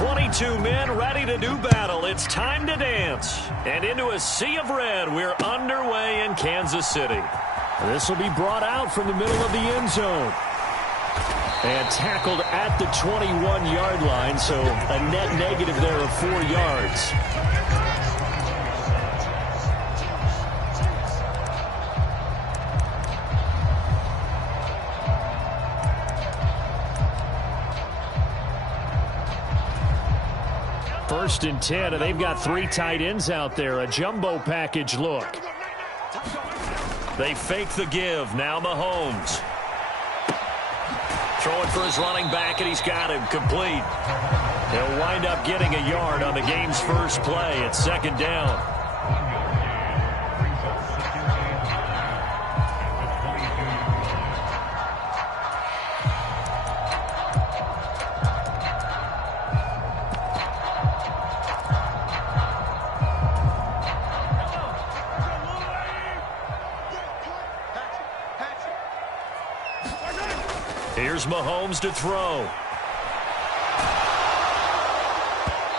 22 men ready to do battle. It's time to dance. And into a sea of red, we're underway in Kansas City. This will be brought out from the middle of the end zone. And tackled at the 21-yard line, so a net negative there of 4 yards. First and 10, and they've got 3 tight ends out there. A jumbo package look. They fake the give. Now Mahomes. Throwing for his running back, and he's got him complete. He'll wind up getting a yard on the game's first play. It's 2nd down. Here's Mahomes to throw.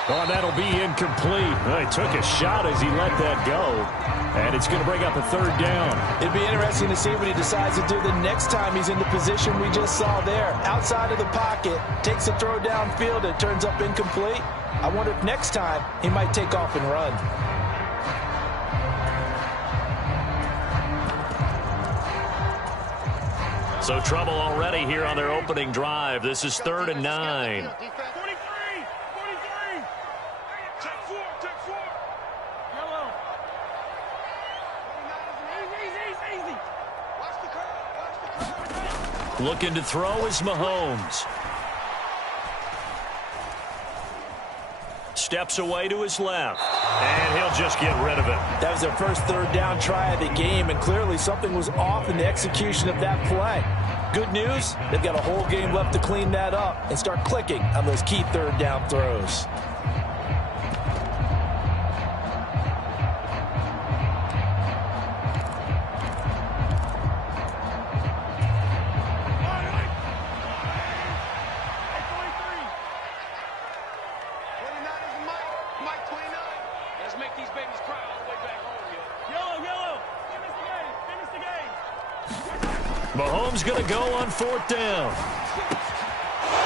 Oh, that'll be incomplete. He took a shot as he let that go. And it's going to bring up a 3rd down. It'd be interesting to see what he decides to do the next time he's in the position we just saw there. Outside of the pocket, takes a throw downfield, it turns up incomplete. I wonder if next time he might take off and run. So trouble already here on their opening drive. This is 3rd and 9. 43. Check 4. Yellow. Easy. Watch the curve. Looking to throw is Mahomes. Steps away to his left. And he'll just get rid of it. That was their first 3rd down try of the game, and clearly something was off in the execution of that play. Good news, they've got a whole game left to clean that up and start clicking on those key 3rd down throws. Mahomes going to go on 4th down.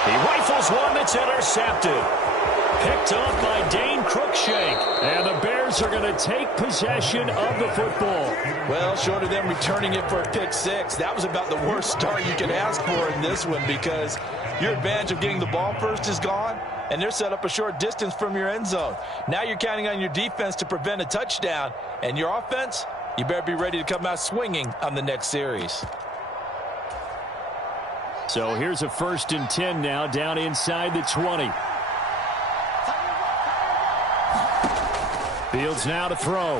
He rifles one that's intercepted. Picked off by Dane Cruikshank. And the Bears are going to take possession of the football. Well, short of them returning it for a pick 6, that was about the worst start you could ask for in this one, because your advantage of getting the ball first is gone, and they're set up a short distance from your end zone. Now you're counting on your defense to prevent a touchdown, and your offense, you better be ready to come out swinging on the next series. So here's a 1st and 10 now, down inside the 20. Fields now to throw.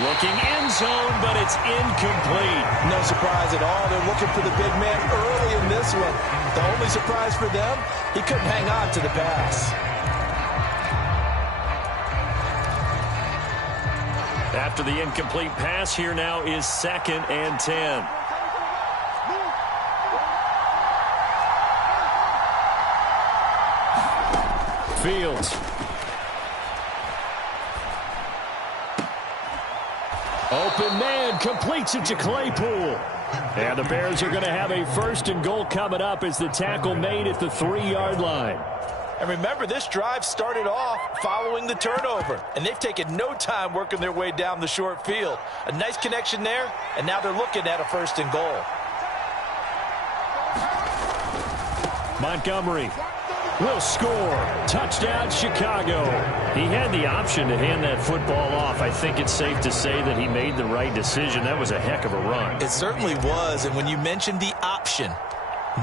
Looking end zone, but it's incomplete. No surprise at all. They're looking for the big man early in this one. The only surprise for them, he couldn't hang on to the pass. After the incomplete pass, here now is 2nd and 10. Fields. Open man, completes it to Claypool. And the Bears are going to have a 1st and goal coming up as the tackle made at the 3-yard line. And remember, this drive started off following the turnover, and they've taken no time working their way down the short field. A nice connection there, and now they're looking at a 1st and goal. Montgomery will score. Touchdown, Chicago. He had the option to hand that football off. I think it's safe to say that he made the right decision. That was a heck of a run. It certainly was, and when you mentioned the option,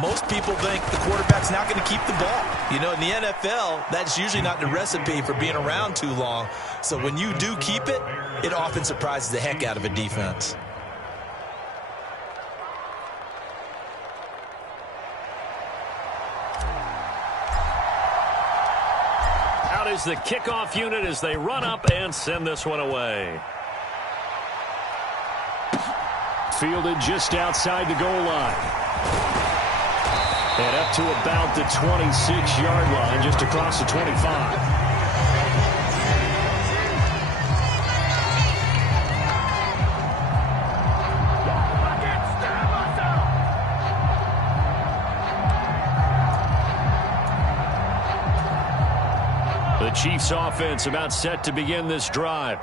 most people think the quarterback's not going to keep the ball. You know, in the NFL, that's usually not the recipe for being around too long. So when you do keep it, it often surprises the heck out of a defense. Out is the kickoff unit as they run up and send this one away. Fielded just outside the goal line. And up to about the 26-yard line, just across the 25. The Chiefs offense about set to begin this drive.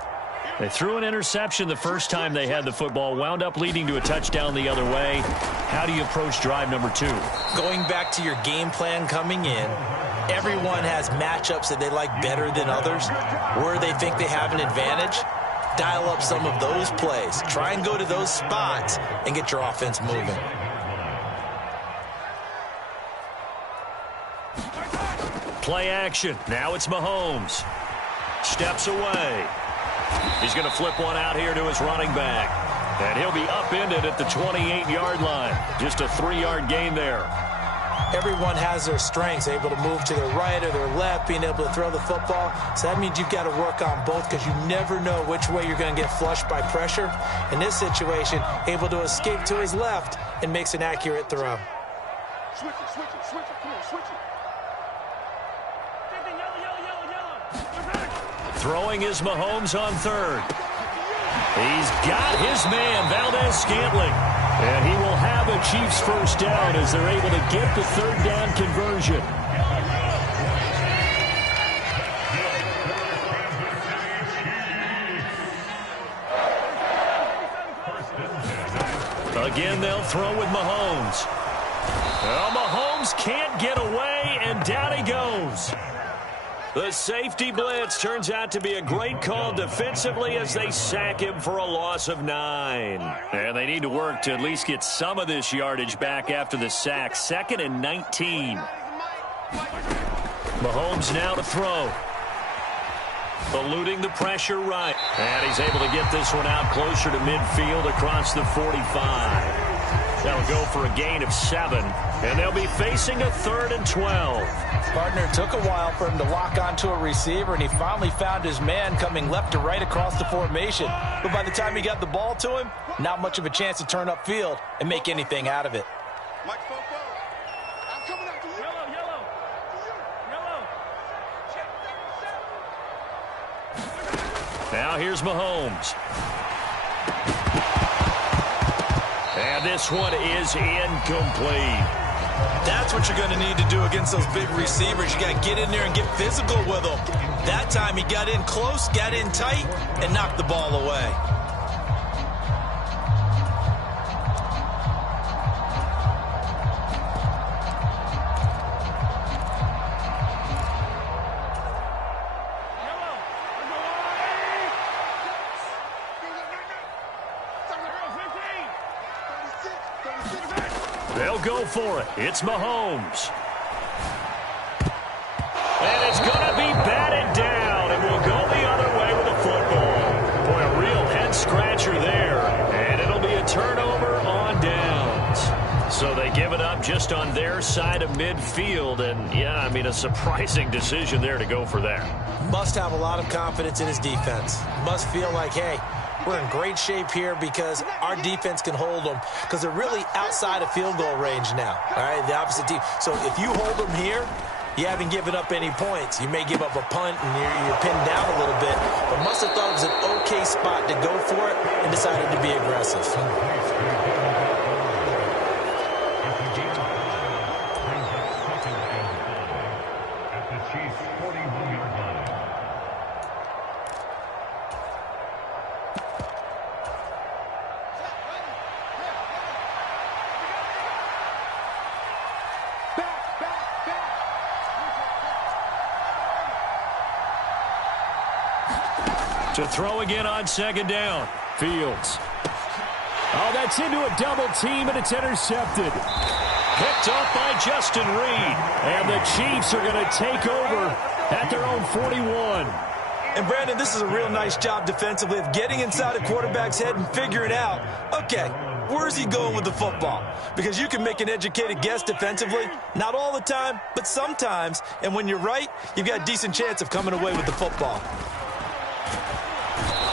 They threw an interception the first time they had the football, wound up leading to a touchdown the other way. How do you approach drive number 2? Going back to your game plan coming in, everyone has matchups that they like better than others. Where they think they have an advantage, dial up some of those plays. Try and go to those spots and get your offense moving. Play action. Now it's Mahomes. Steps away. He's going to flip one out here to his running back. And he'll be upended at the 28-yard line. Just a 3-yard gain there. Everyone has their strengths, able to move to their right or their left, being able to throw the football. So that means you've got to work on both because you never know which way you're going to get flushed by pressure. In this situation, able to escape to his left and makes an accurate throw. Switch it, switch it, switch it. Come on, switch it. Throwing is Mahomes on third. He's got his man, Valdez-Scantling. And he will have a Chiefs first down as they're able to get the third down conversion. Again, they'll throw with Mahomes. Well, Mahomes can't get away, and down he goes. The safety blitz turns out to be a great call defensively as they sack him for a loss of 9. And they need to work to at least get some of this yardage back after the sack. 2nd and 19. Mahomes now to throw. Eluding the pressure right. And he's able to get this one out closer to midfield across the 45. That'll go for a gain of 7. And they'll be facing a 3rd and 12. Partner, took a while for him to lock onto a receiver, and he finally found his man coming left to right across the formation. But by the time he got the ball to him, not much of a chance to turn upfield and make anything out of it. Mike, I'm coming after you. Yellow, yellow. Yellow. Now here's Mahomes. And this one is incomplete. That's what you're going to need to do against those big receivers. You got to get in there and get physical with them. That time he got in close, got in tight, and knocked the ball away. They'll go for it. It's Mahomes. And it's going to be batted down, and we'll go the other way with the football. Boy, a real head-scratcher there, and it'll be a turnover on downs. So they give it up just on their side of midfield, and, yeah, I mean, a surprising decision there to go for that. Must have a lot of confidence in his defense. Must feel like, hey, we're in great shape here because our defense can hold them because they're really outside of field goal range now, all right, the opposite team. So if you hold them here, you haven't given up any points. You may give up a punt and you're pinned down a little bit, but must have thought it was an okay spot to go for it and decided to be aggressive. To throw again on 2nd down. Fields. Oh, that's into a double team, and it's intercepted. Picked off by Justin Reed. And the Chiefs are going to take over at their own 41. And, Brandon, this is a real nice job defensively of getting inside a quarterback's head and figuring out, okay, where's he going with the football? Because you can make an educated guess defensively, not all the time, but sometimes. And when you're right, you've got a decent chance of coming away with the football.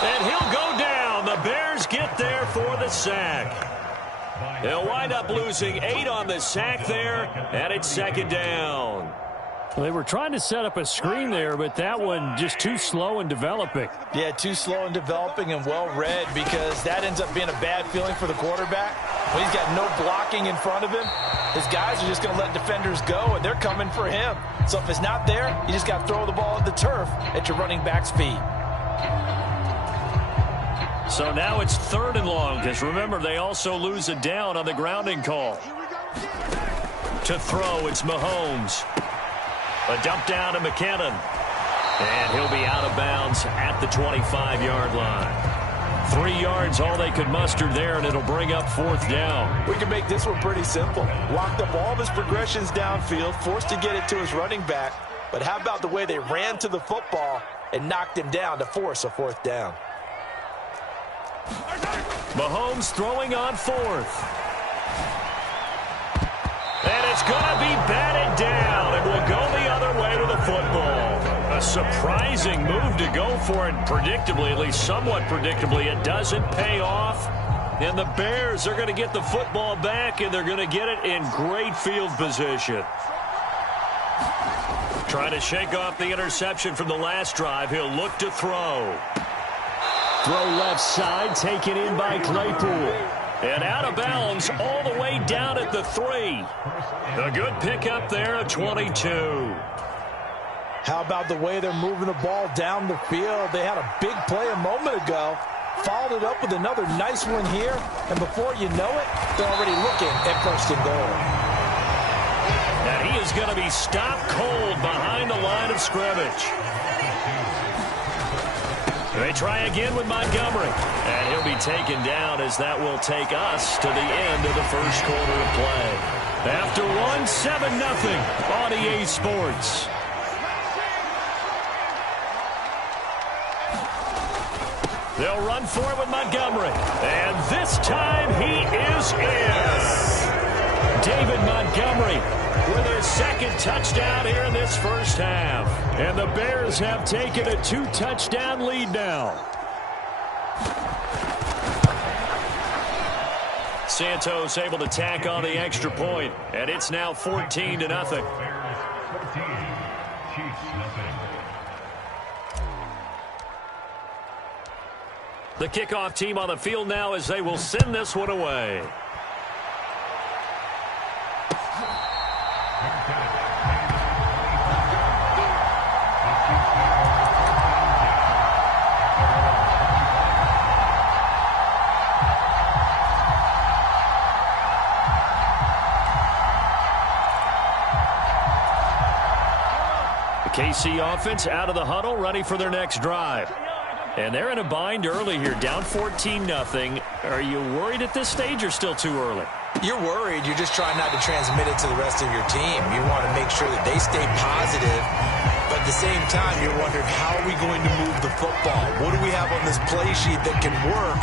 And he'll go down. The Bears get there for the sack. He'll wind up losing 8 on the sack there, and it's second down. Well, they were trying to set up a screen there, but that one just too slow in developing. Yeah, too slow in developing and well read, because that ends up being a bad feeling for the quarterback. When he's got no blocking in front of him, his guys are just going to let defenders go, and they're coming for him. So if it's not there, you just got to throw the ball at the turf at your running back's feet. So now it's 3rd and long, because remember, they also lose a down on the grounding call. To throw, it's Mahomes. A dump down to McKinnon. And he'll be out of bounds at the 25-yard line. 3 yards, all they could muster there, and it'll bring up 4th down. We can make this one pretty simple. Locked up all of his progressions downfield, forced to get it to his running back. But how about the way they ran to the football and knocked him down to force a 4th down? Mahomes throwing on 4th. And it's going to be batted down, and will go the other way with the football. A surprising move to go for it, predictably, at least somewhat predictably. It doesn't pay off, and the Bears are going to get the football back, and they're going to get it in great field position. Trying to shake off the interception from the last drive. He'll look to throw. Throw left side, taken in by Claypool. And out of bounds all the way down at the 3. A good pickup there at 22. How about the way they're moving the ball down the field? They had a big play a moment ago. Followed it up with another nice one here. And before you know it, they're already looking at 1st and goal. And he is going to be stopped cold behind the line of scrimmage. They try again with Montgomery. And he'll be taken down, as that will take us to the end of the first quarter of play. After 7-0 on EA Sports. They'll run for it with Montgomery. And this time he is in. David Montgomery with his 2nd touchdown here in this first half. And the Bears have taken a 2-touchdown lead now. Santos able to tack on the extra point, and it's now 14-0. The kickoff team on the field now, as they will send this one away. KC offense out of the huddle, ready for their next drive. And they're in a bind early here, down 14-0. Are you worried at this stage, or still too early? You're worried. You're just trying not to transmit it to the rest of your team. You want to make sure that they stay positive. But at the same time, you're wondering, how are we going to move the football? What do we have on this play sheet that can work?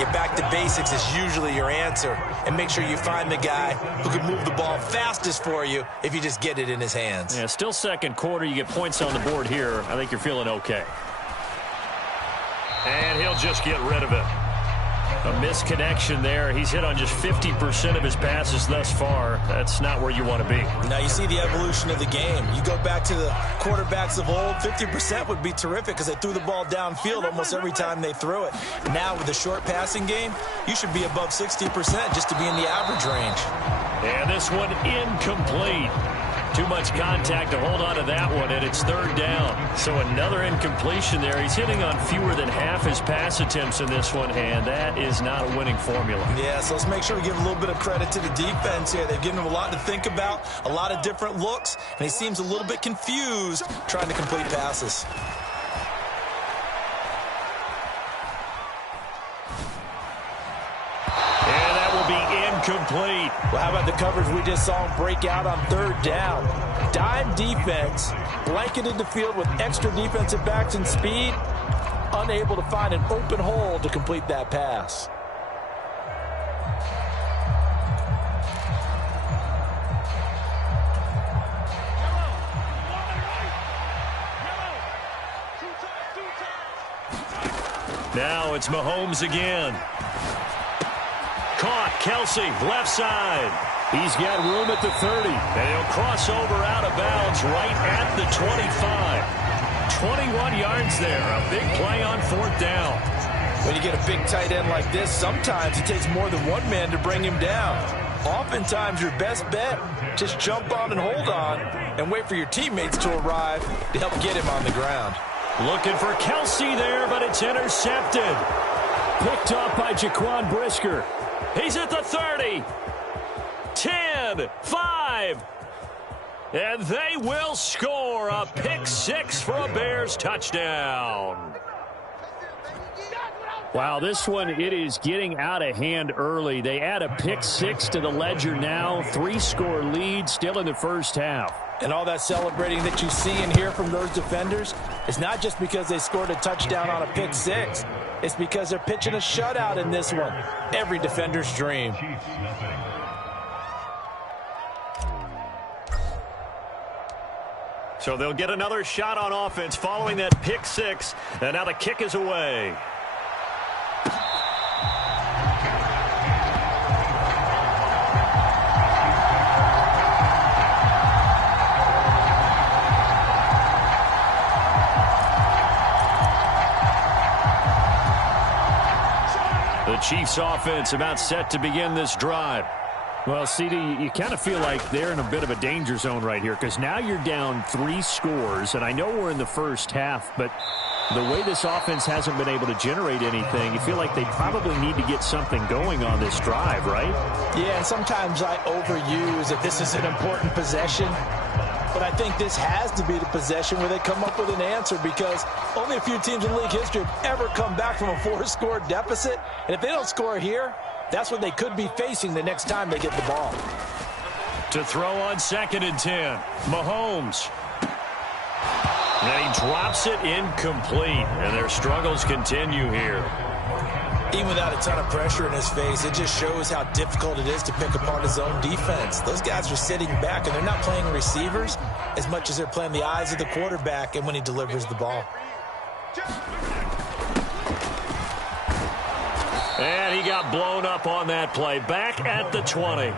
Get back to basics is usually your answer. And make sure you find the guy who can move the ball fastest for you if you just get it in his hands. Yeah, still second quarter. You get points on the board here. I think you're feeling okay. And he'll just get rid of it. A misconnection there. He's hit on just 50% of his passes thus far. That's not where you want to be. Now you see the evolution of the game. You go back to the quarterbacks of old, 50% would be terrific because they threw the ball downfield almost every time they threw it. Now with the short passing game, you should be above 60% just to be in the average range. And this one incomplete. Too much contact to hold on to that one, and it's 3rd down. So another incompletion there. He's hitting on fewer than half his pass attempts in this one, and that is not a winning formula. Yeah, so let's make sure we give a little bit of credit to the defense here. They've given him a lot to think about, a lot of different looks, and he seems a little bit confused trying to complete passes. Complete. Well, how about the coverage we just saw him break out on 3rd down? Dime defense, blanketed the field with extra defensive backs and speed, unable to find an open hole to complete that pass. Now it's Mahomes again. Caught. Kelsey, left side. He's got room at the 30. And he'll cross over out of bounds right at the 25. 21 yards there. A big play on 4th down. When you get a big tight end like this, sometimes it takes more than one man to bring him down. Oftentimes, your best bet, just jump on and hold on and wait for your teammates to arrive to help get him on the ground. Looking for Kelsey there, but it's intercepted. Picked off by Jaquan Brisker. He's at the 30. 10, 5. And they will score a pick 6 for a Bears touchdown. Wow, this one, it is getting out of hand early. They add a pick 6 to the ledger now. 3-score lead still in the first half. And all that celebrating that you see and hear from those defenders is not just because they scored a touchdown on a pick 6. It's because they're pitching a shutout in this one. Every defender's dream. So they'll get another shot on offense following that pick 6. And now the kick is away. The Chiefs offense about set to begin this drive. Well, CD, you kind of feel like they're in a bit of a danger zone right here because now you're down 3 scores, and I know we're in the first half, but the way this offense hasn't been able to generate anything, you feel like they probably need to get something going on this drive, right? Yeah, and sometimes I overuse that this is an important possession. But I think this has to be the possession where they come up with an answer because only a few teams in league history have ever come back from a 4-score deficit. And if they don't score here, that's what they could be facing the next time they get the ball. To throw on 2nd and 10. Mahomes. And he drops it incomplete. And their struggles continue here. Even without a ton of pressure in his face, it just shows how difficult it is to pick apart his own defense. Those guys are sitting back, and they're not playing receivers as much as they're playing the eyes of the quarterback and when he delivers the ball. And he got blown up on that play. Back at the 20.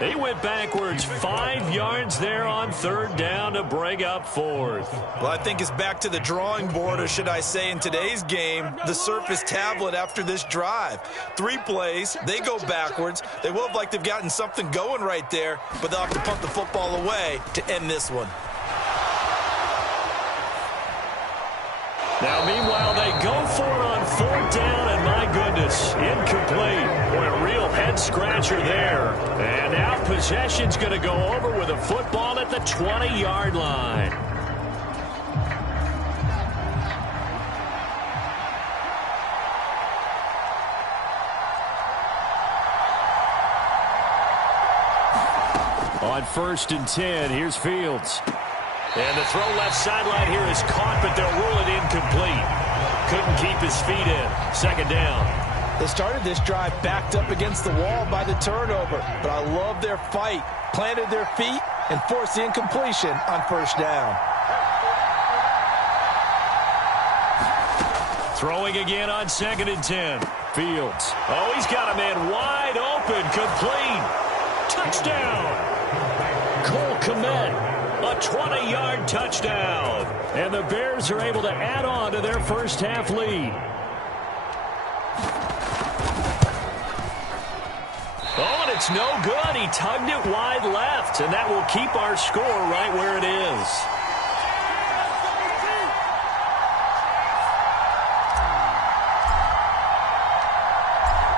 He went backwards 5 yards there on 3rd down to bring up 4th. Well, I think it's back to the drawing board, or should I say in today's game, the Surface tablet after this drive. 3 plays, they go backwards. They will look like they've gotten something going right there, but they'll have to punt the football away to end this one. Now, meanwhile, they go for it on 4th down, and my goodness, incomplete. Boy, a real head-scratcher there. And now possession's going to go over with a football at the 20-yard line. On 1st and 10, here's Fields. And the throw left sideline here is caught, but they'll rule it incomplete. Couldn't keep his feet in. 2nd down. They started this drive backed up against the wall by the turnover, but I love their fight. Planted their feet and forced the incompletion on 1st down. Throwing again on 2nd and 10. Fields. Oh, he's got a man wide open. Complete. Touchdown. Cole Kmet. A 20-yard touchdown. And the Bears are able to add on to their first half lead. Oh, and it's no good. He tugged it wide left, and that will keep our score right where it is.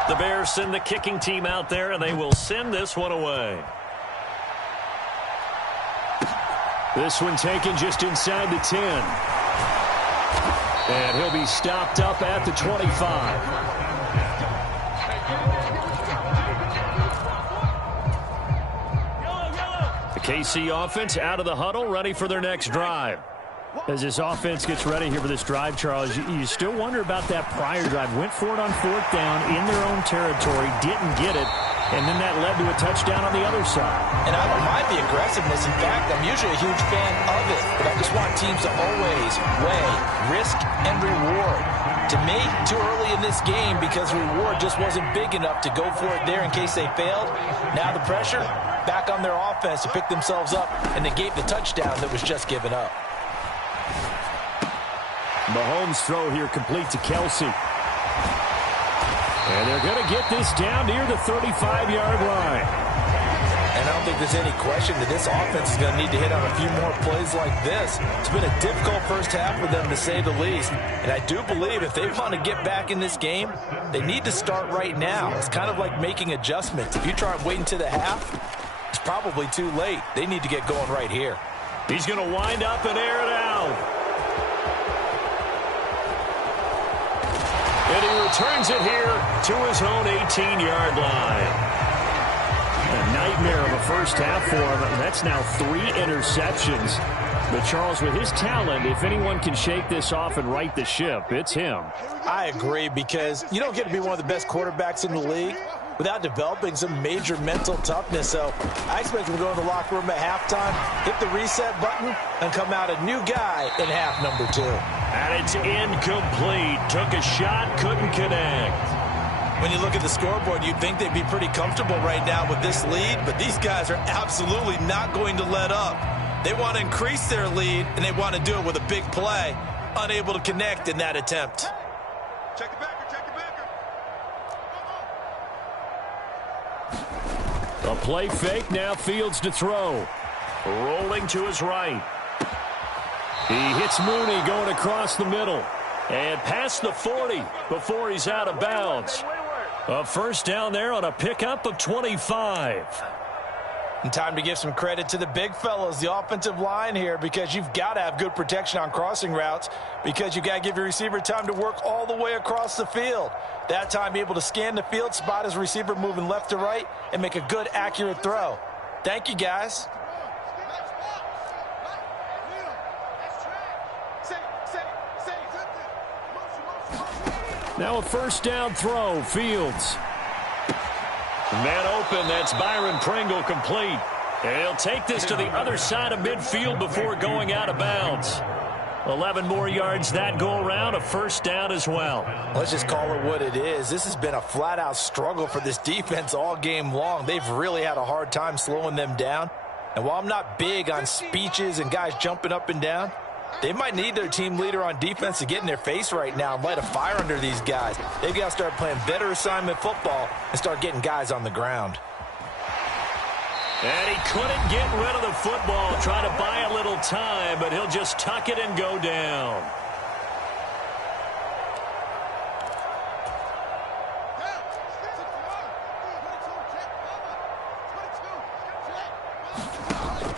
The Bears send the kicking team out there, and they will send this one away. This one taken just inside the 10. And he'll be stopped up at the 25. The KC offense out of the huddle, ready for their next drive. As this offense gets ready here for this drive, Charles, you still wonder about that prior drive. Went for it on 4th down in their own territory, didn't get it, and then that led to a touchdown on the other side. And I don't mind the aggressiveness. In fact, I'm usually a huge fan of it, but I just want teams to always weigh risk and reward. To me, too early in this game because the reward just wasn't big enough to go for it there in case they failed. Now the pressure back on their offense to pick themselves up and negate the touchdown that was just given up. Mahomes' throw here complete to Kelsey. And they're going to get this down near the 35-yard line. And I don't think there's any question that this offense is going to need to hit on a few more plays like this. It's been a difficult first half for them, to say the least. And I do believe if they want to get back in this game, they need to start right now. It's kind of like making adjustments. If you try and wait until the half, it's probably too late. They need to get going right here. He's going to wind up and air it out. And he returns it here to his own 18-yard line. A nightmare of a first half for him. That's now 3 interceptions. But, Charles, with his talent, if anyone can shake this off and right the ship, it's him. I agree, because you don't get to be one of the best quarterbacks in the league without developing some major mental toughness. So I expect him to go in the locker room at halftime, hit the reset button, and come out a new guy in half number 2. And it's incomplete. Took a shot, couldn't connect. When you look at the scoreboard, you'd think they'd be pretty comfortable right now with this lead, but these guys are absolutely not going to let up. They want to increase their lead, and they want to do it with a big play. Unable to connect in that attempt. Check the backer, check the backer. A play fake, now Fields to throw. Rolling to his right. He hits Mooney going across the middle. And past the 40 before he's out of bounds. A first down there on a pickup of 25. And time to give some credit to the big fellows, the offensive line here, because you've got to have good protection on crossing routes, because you've got to give your receiver time to work all the way across the field. That time, be able to scan the field, spot his receiver moving left to right, and make a good, accurate throw. Thank you, guys. Now a first down throw, Fields. Man open, that's Byron Pringle complete. And he'll take this to the other side of midfield before going out of bounds. 11 more yards that go around, a first down as well. Let's just call it what it is. This has been a flat-out struggle for this defense all game long. They've really had a hard time slowing them down. And while I'm not big on speeches and guys jumping up and down, they might need their team leader on defense to get in their face right now and light a fire under these guys. They've got to start playing better assignment football and start getting guys on the ground. And he couldn't get rid of the football, trying to buy a little time, but he'll just tuck it and go down.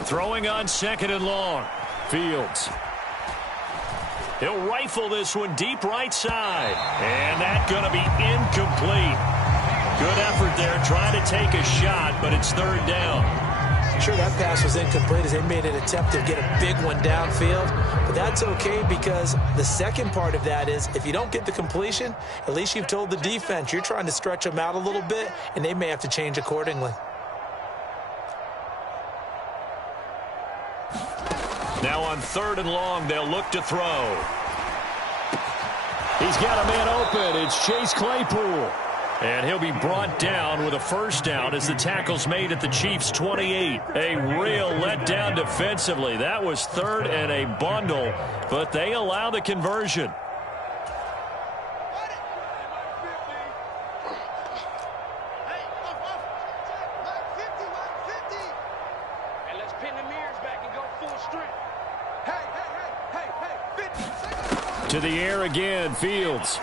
Throwing on second and long. Fields. He'll rifle this one deep right side. And that's going to be incomplete. Good effort there trying to take a shot, but it's third down. Sure, that pass was incomplete as they made an attempt to get a big one downfield. But that's okay, because the second part of that is if you don't get the completion, at least you've told the defense you're trying to stretch them out a little bit, and they may have to change accordingly. Now on third and long, they'll look to throw. He's got a man open. It's Chase Claypool. And he'll be brought down with a first down as the tackle's made at the Chiefs' 28. A real letdown defensively. That was third and a bundle, but they allow the conversion. To the air again, Fields.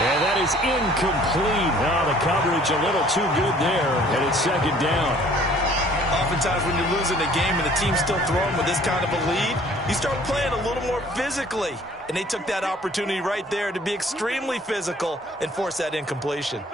And that is incomplete. Oh, the coverage a little too good there, and it's second down. Oftentimes when you're losing a game and the team's still throwing with this kind of a lead, you start playing a little more physically. And they took that opportunity right there to be extremely physical and force that incompletion.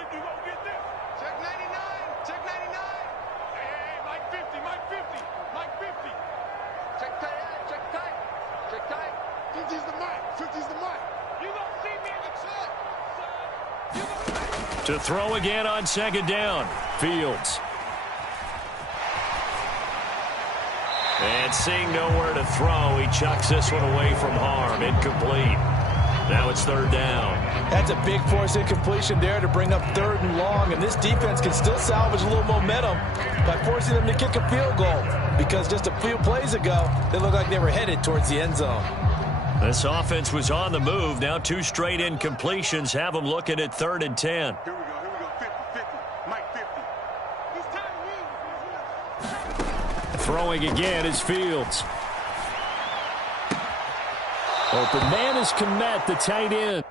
To throw again on second down, Fields. And seeing nowhere to throw, he chucks this one away from harm. Incomplete. Now it's third down. That's a big force incompletion there to bring up third and long, and this defense can still salvage a little momentum by forcing them to kick a field goal, because just a few plays ago, they looked like they were headed towards the end zone. This offense was on the move. Now 2 straight incompletions have them looking at 3rd and 10. Here we go, 50-50, Mike 50. It's time to win. Throwing again is Fields. Open man is Komet, the tight end.